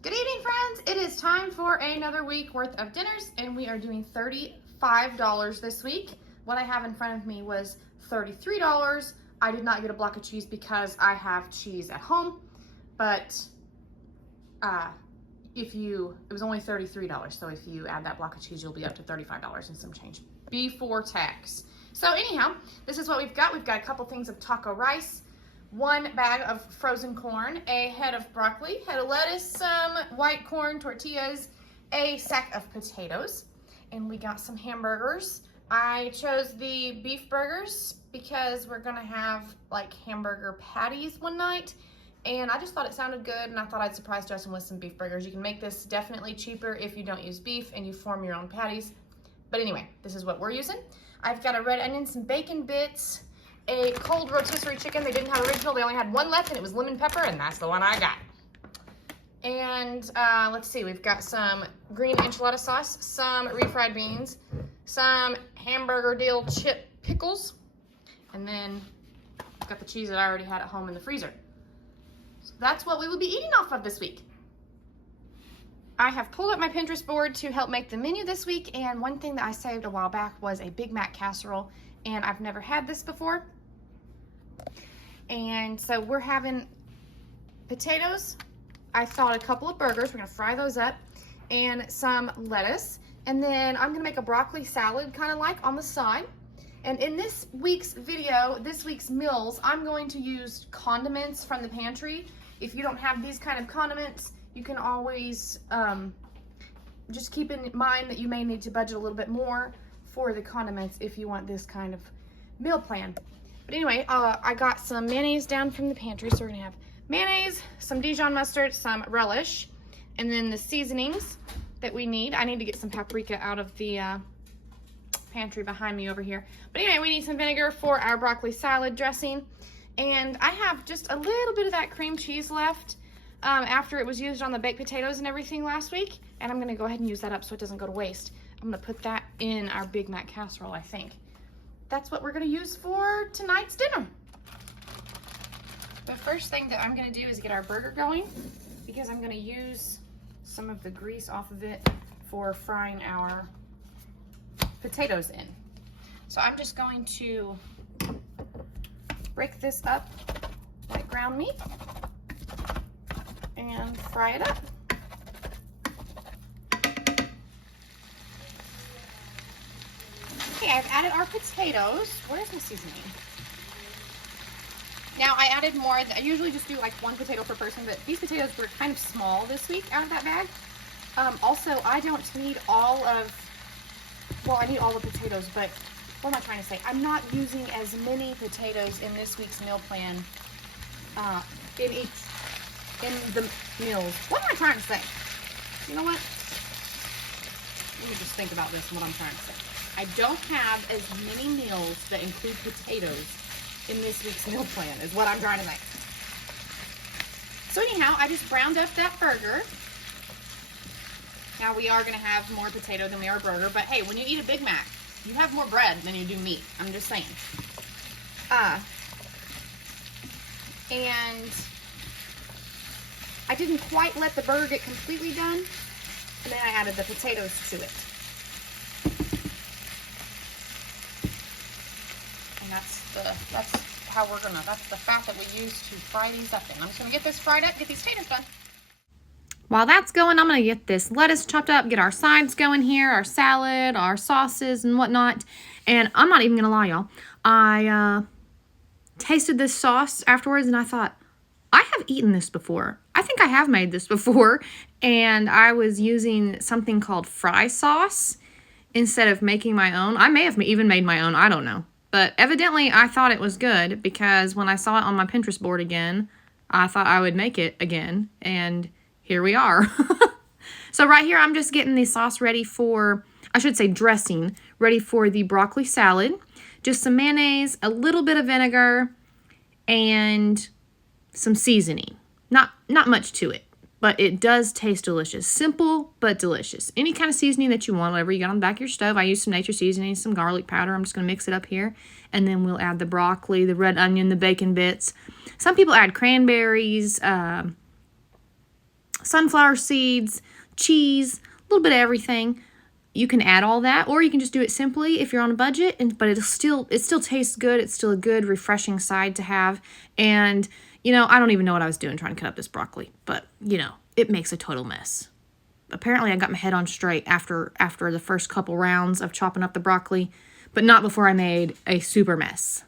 Good evening, friends. It is time for another week worth of dinners, and we are doing $35 this week. What I have in front of me was $33. I did not get a block of cheese because I have cheese at home, but it was only $33. So if you add that block of cheese, you'll be up to $35 and some change before tax. So anyhow, this is what we've got. We've got a couple things of taco rice, one bag of frozen corn, a head of broccoli, head of lettuce, some white corn tortillas, a sack of potatoes, and we got some hamburgers. I chose the beef burgers because we're gonna have like hamburger patties one night, and I just thought it sounded good, and I thought I'd surprise Justin with some beef burgers. You can make this definitely cheaper if you don't use beef and you form your own patties. But anyway, this is what we're using. I've got a red onion, some bacon bits, a cold rotisserie chicken. They didn't have original, they only had one left, and it was lemon pepper, and that's the one I got. And let's see, we've got some green enchilada sauce, some refried beans, some hamburger dill chip pickles, and then I've got the cheese that I already had at home in the freezer. So that's what we will be eating off of this week. I have pulled up my Pinterest board to help make the menu this week, and one thing that I saved a while back was a Big Mac casserole, and I've never had this before. And so we're having potatoes. I thought a couple of burgers, we're gonna fry those up, and some lettuce. And then I'm gonna make a broccoli salad, kind of like on the side. And in this week's video, this week's meals, I'm going to use condiments from the pantry. If you don't have these kind of condiments, you can always just keep in mind that you may need to budget a little bit more for the condiments if you want this kind of meal plan. But anyway, I got some mayonnaise down from the pantry, so we're gonna have mayonnaise, some Dijon mustard, some relish, and then the seasonings that we need. I need to get some paprika out of the pantry behind me over here. But anyway, we need some vinegar for our broccoli salad dressing, and I have just a little bit of that cream cheese left after it was used on the baked potatoes and everything last week, and I'm gonna go ahead and use that up so it doesn't go to waste. I'm gonna put that in our Big Mac casserole, I think. That's what we're gonna use for tonight's dinner. The first thing that I'm gonna do is get our burger going, because I'm gonna use some of the grease off of it for frying our potatoes in. So I'm just going to break this up like ground meat and fry it up. Okay, I've added our potatoes. Where's my seasoning? Now I added more. I usually just do like one potato per person, but these potatoes were kind of small this week out of that bag. Also, I don't need all of, well, I need all the potatoes, but what am I trying to say? I'm not using as many potatoes in this week's meal plan in the meals. What am I trying to say? You know what? Let me just think about this and what I'm trying to say. I don't have as many meals that include potatoes in this week's meal plan, is what I'm trying to say. So anyhow, I just browned up that burger. Now we are gonna have more potato than we are burger, but hey, when you eat a Big Mac, you have more bread than you do meat. I'm just saying. And I didn't quite let the burger get completely done, and then I added the potatoes to it. And that's the fat that we use to fry these up in. I'm just gonna get this fried up, get these taters done. While that's going, I'm gonna get this lettuce chopped up, get our sides going here, our salad, our sauces and whatnot. And I'm not even gonna lie, y'all. I tasted this sauce afterwards and I thought, I have eaten this before. I think I have made this before. And I was using something called fry sauce instead of making my own. I may have even made my own, I don't know. But evidently I thought it was good because when I saw it on my Pinterest board again, I thought I would make it again, and here we are. So right here I'm just getting the sauce ready for, I should say dressing, ready for the broccoli salad. Just some mayonnaise, a little bit of vinegar, and some seasoning. Not much to it, but it does taste delicious. Simple, but delicious. Any kind of seasoning that you want, whatever you got on the back of your stove. I use some nature seasoning, some garlic powder. I'm just going to mix it up here. And then we'll add the broccoli, the red onion, the bacon bits. Some people add cranberries, sunflower seeds, cheese, a little bit of everything. You can add all that, or you can just do it simply if you're on a budget, but it still tastes good. It's still a good, refreshing side to have. And, you know, I don't even know what I was doing trying to cut up this broccoli, but, you know, it makes a total mess. Apparently I got my head on straight after the first couple rounds of chopping up the broccoli, but not before I made a super mess.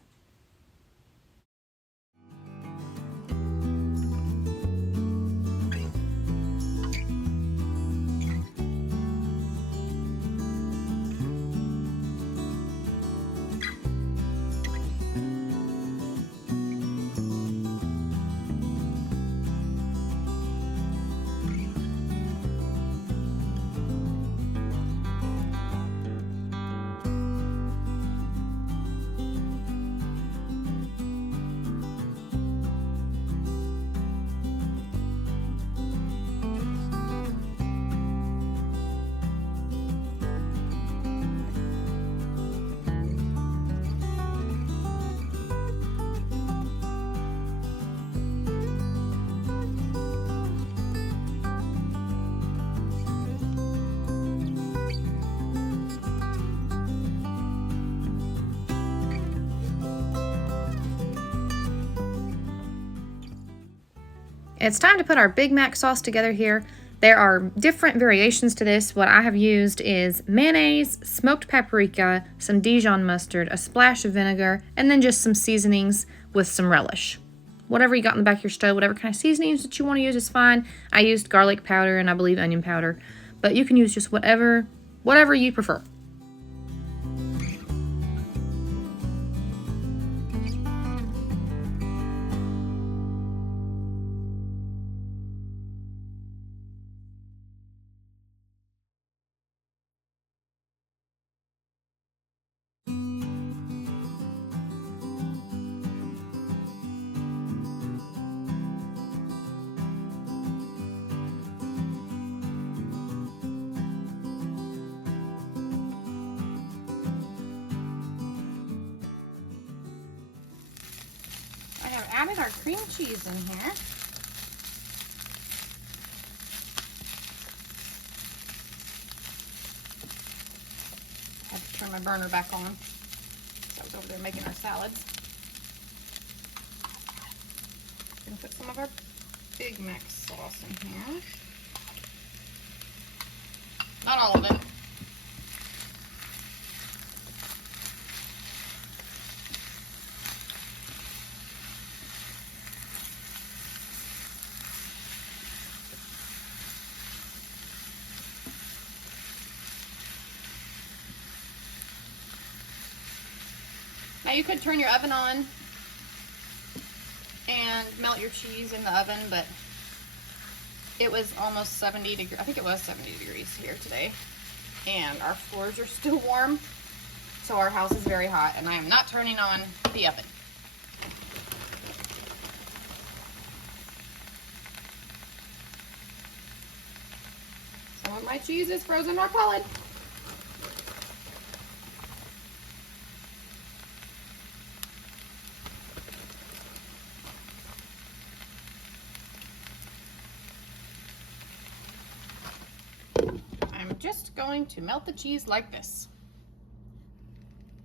It's time to put our Big Mac sauce together here. There are different variations to this. What I have used is mayonnaise, smoked paprika, some Dijon mustard, a splash of vinegar, and then just some seasonings with some relish. Whatever you got in the back of your stove, whatever kind of seasonings that you want to use is fine. I used garlic powder and I believe onion powder, but you can use just whatever you prefer. I have added our cream cheese in here. I had to turn my burner back on. So I was over there making our salads. Gonna put some of our Big Mac sauce in here. Not all of it. Now you could turn your oven on and melt your cheese in the oven, but it was almost 70 degrees. I think it was 70 degrees here today. And our floors are still warm, so our house is very hot, and I am not turning on the oven. Some of my cheese is frozen or solid. Just going to melt the cheese like this.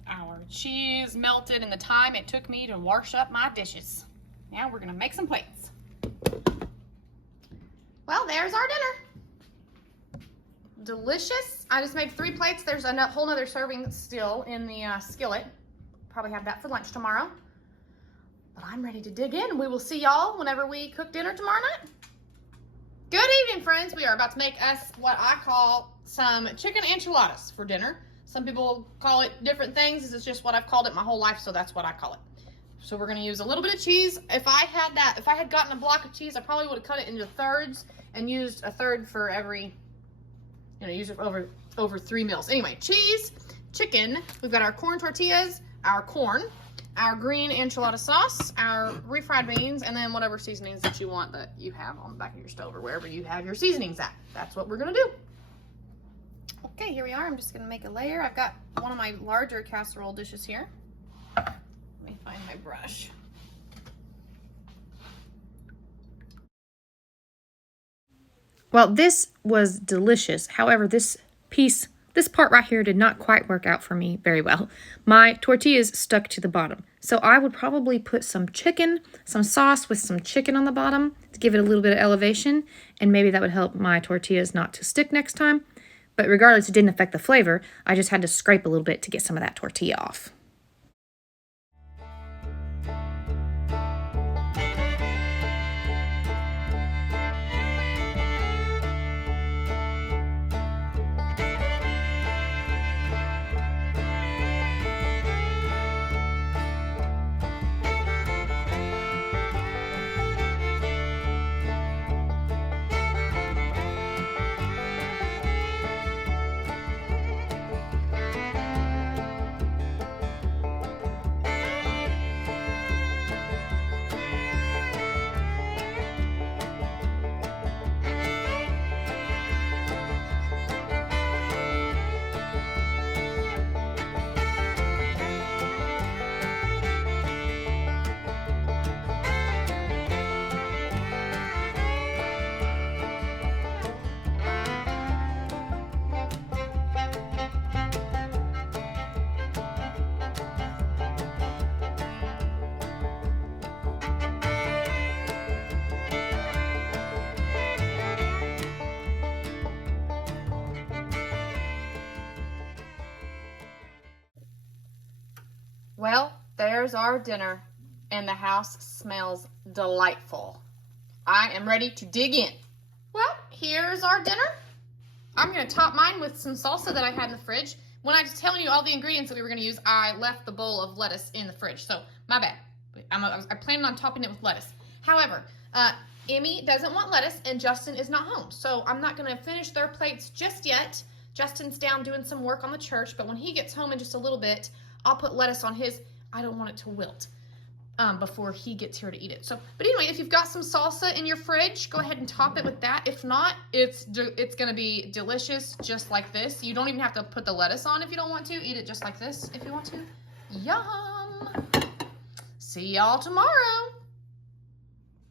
Our cheese melted in the time it took me to wash up my dishes. Now we're gonna make some plates. Well, there's our dinner. Delicious. I just made 3 plates. There's a whole nother serving still in the skillet. Probably have that for lunch tomorrow. But I'm ready to dig in. We will see y'all whenever we cook dinner tomorrow night. Good evening, friends. We are about to make us what I call some chicken enchiladas for dinner. Some people call it different things. This is just what I've called it my whole life, so that's what I call it. So we're going to use a little bit of cheese. If I had gotten a block of cheese, I probably would have cut it into thirds and used a third for every, use it over 3 meals. Anyway, cheese, chicken. We've got our corn tortillas, our corn, our green enchilada sauce, our refried beans, and then whatever seasonings that you want that you have on the back of your stove or wherever you have your seasonings at. That's what we're gonna do. Okay, here we are. I'm just gonna make a layer. I've got one of my larger casserole dishes here. Let me find my brush. Well, this was delicious. However, this part right here did not quite work out for me very well. My tortillas stuck to the bottom. So I would probably put some chicken, some sauce with some chicken on the bottom to give it a little bit of elevation, and maybe that would help my tortillas not to stick next time. But regardless, it didn't affect the flavor. I just had to scrape a little bit to get some of that tortilla off. Well, there's our dinner, and the house smells delightful. I am ready to dig in. Well, here's our dinner. I'm going to top mine with some salsa that I had in the fridge. When I was telling you all the ingredients that we were going to use, I left the bowl of lettuce in the fridge, so my bad. I planned on topping it with lettuce. However, Emmy doesn't want lettuce, and Justin is not home, so I'm not going to finish their plates just yet. Justin's down doing some work on the church, but when he gets home in just a little bit, I'll put lettuce on his. I don't want it to wilt before he gets here to eat it. So, but anyway, if you've got some salsa in your fridge, go ahead and top it with that. If not, it's going to be delicious just like this. You don't even have to put the lettuce on if you don't want to. Eat it just like this if you want to. Yum! See y'all tomorrow.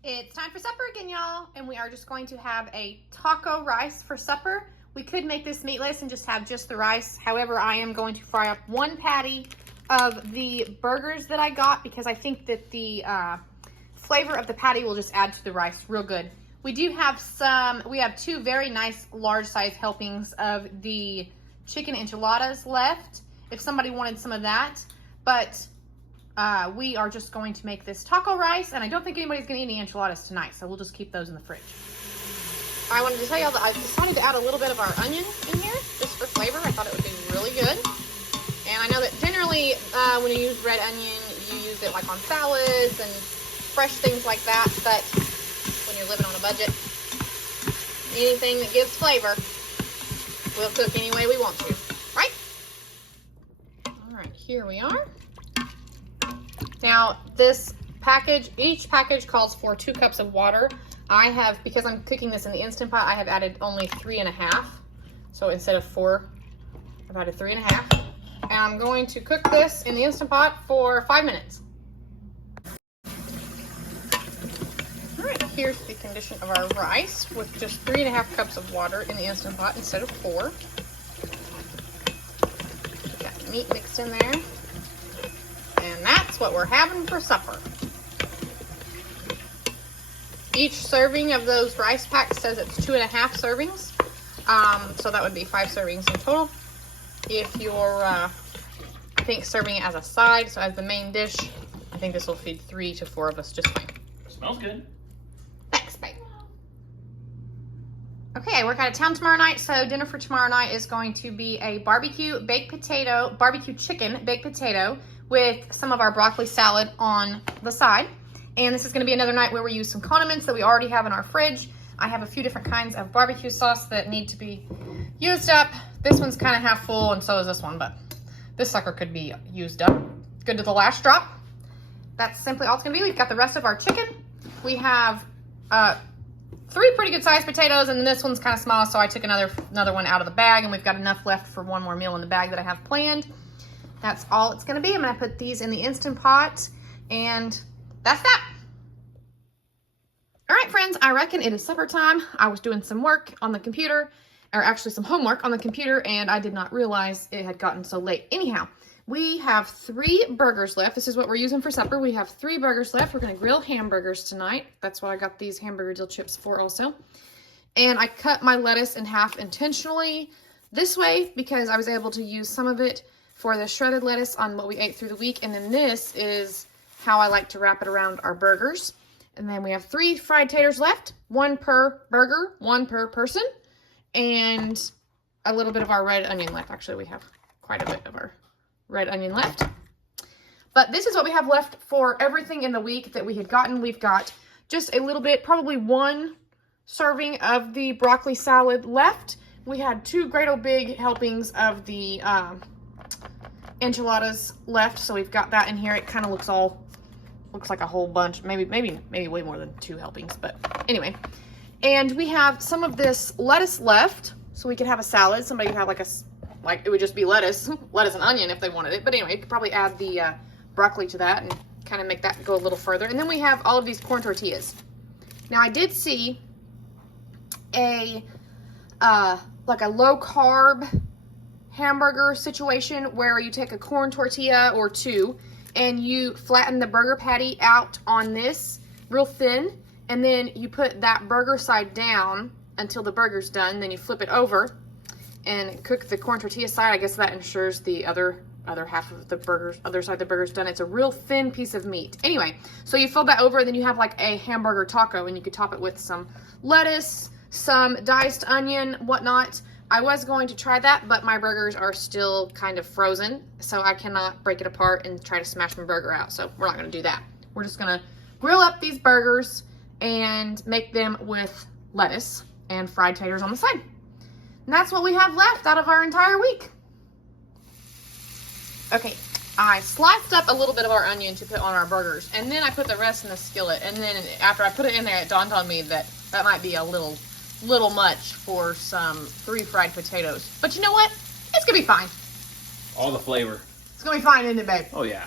It's time for supper again, y'all. And we are just going to have a taco rice for supper. We could make this meatless and just have just the rice. However, I am going to fry up one patty of the burgers that I got because I think that the flavor of the patty will just add to the rice real good. We do have we have two very nice large size helpings of the chicken enchiladas left if somebody wanted some of that. But we are just going to make this taco rice, and I don't think anybody's going to eat any enchiladas tonight, so we'll just keep those in the fridge. I wanted to tell y'all that I decided to add a little bit of our onion in here just for flavor. I thought it would be really good. And I know that generally when you use red onion, you use it like on salads and fresh things like that. But when you're living on a budget, anything that gives flavor, we'll cook any way we want to, right? All right, here we are. Now this package, each package calls for 2 cups of water. I have, because I'm cooking this in the Instant Pot, I have added only 3.5. So instead of 4, I've added 3.5. And I'm going to cook this in the Instant Pot for 5 minutes. All right, here's the condition of our rice with just 3.5 cups of water in the Instant Pot instead of 4. Got meat mixed in there. And that's what we're having for supper. Each serving of those rice packs says it's 2.5 servings. So that would be 5 servings in total. If you're, I think, serving it as a side, so as the main dish, I think this will feed 3 to 4 of us just fine. Smells good. Thanks, babe. Okay, I work out of town tomorrow night, so dinner for tomorrow night is going to be a barbecue chicken baked potato with some of our broccoli salad on the side. And this is going to be another night where we use some condiments that we already have in our fridge. I have a few different kinds of barbecue sauce that need to be used up. This one's kind of half full, and so is this one, but this sucker could be used up. Good to the last drop. That's simply all it's going to be. We've got the rest of our chicken. We have 3 pretty good sized potatoes, and then this one's kind of small, so I took another one out of the bag, and we've got enough left for one more meal in the bag that I have planned. That's all it's going to be. I'm going to put these in the Instant Pot, and that's that. All right, friends, I reckon it is supper time. I was doing some work on the computer, or actually some homework on the computer, and I did not realize it had gotten so late. Anyhow, we have 3 burgers left. This is what we're using for supper. We have 3 burgers left. We're gonna grill hamburgers tonight. That's what I got these hamburger dill chips for also. And I cut my lettuce in half intentionally this way because I was able to use some of it for the shredded lettuce on what we ate through the week. And then this is how I like to wrap it around our burgers. And then we have 3 fried taters left, 1 per burger, 1 per person, and a little bit of our red onion left. Actually, we have quite a bit of our red onion left. But this is what we have left for everything in the week that we had gotten. We've got just a little bit, probably 1 serving of the broccoli salad left. We had 2 great old big helpings of the enchiladas left, so we've got that in here. It kind of looks like a whole bunch, maybe way more than 2 helpings, but anyway. And we have some of this lettuce left, so we could have a salad. Somebody could have like it would just be lettuce and onion if they wanted it. But anyway, you could probably add the broccoli to that and kind of make that go a little further. And then we have all of these corn tortillas. Now I did see a like a low carb hamburger situation where you take a corn tortilla or 2 and you flatten the burger patty out on this real thin, and then you put that burger side down until the burger's done. Then you flip it over and cook the corn tortilla side. I guess that ensures the other half of the burgers, other side of the burger's done. It's a real thin piece of meat. Anyway, so you fold that over, and then you have like a hamburger taco, and you could top it with some lettuce, some diced onion, whatnot. I was going to try that, but my burgers are still kind of frozen, so I cannot break it apart and try to smash my burger out. So we're not going to do that. We're just going to grill up these burgers and make them with lettuce and fried taters on the side. And that's what we have left out of our entire week. Okay, I sliced up a little bit of our onion to put on our burgers, and then I put the rest in the skillet. And then after I put it in there, it dawned on me that that might be a little much for some 3 fried potatoes. But you know what? It's gonna be fine. All the flavor. It's gonna be fine, isn't it, babe? Oh yeah.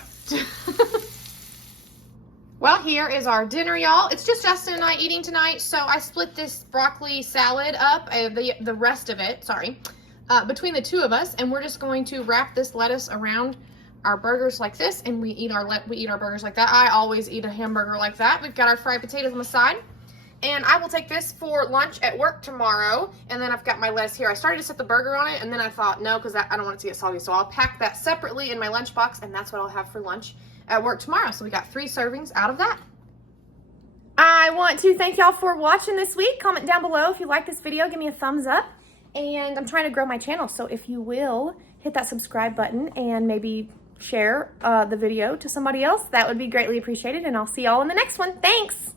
Well, here is our dinner, y'all. It's just Justin and I eating tonight, so I split this broccoli salad up, the rest of it, between the 2 of us, and we're just going to wrap this lettuce around our burgers like this, and we eat our burgers like that. I always eat a hamburger like that. We've got our fried potatoes on the side, and I will take this for lunch at work tomorrow, and then I've got my lettuce here. I started to set the burger on it, and then I thought, no, because I don't want it to get soggy, so I'll pack that separately in my lunchbox, and that's what I'll have for lunch at work tomorrow. So we got 3 servings out of that. I want to thank y'all for watching this week. Comment down below if you like this video. Give me a thumbs up. And I'm trying to grow my channel, so if you will hit that subscribe button and maybe share the video to somebody else, that would be greatly appreciated. And I'll see y'all in the next one. Thanks.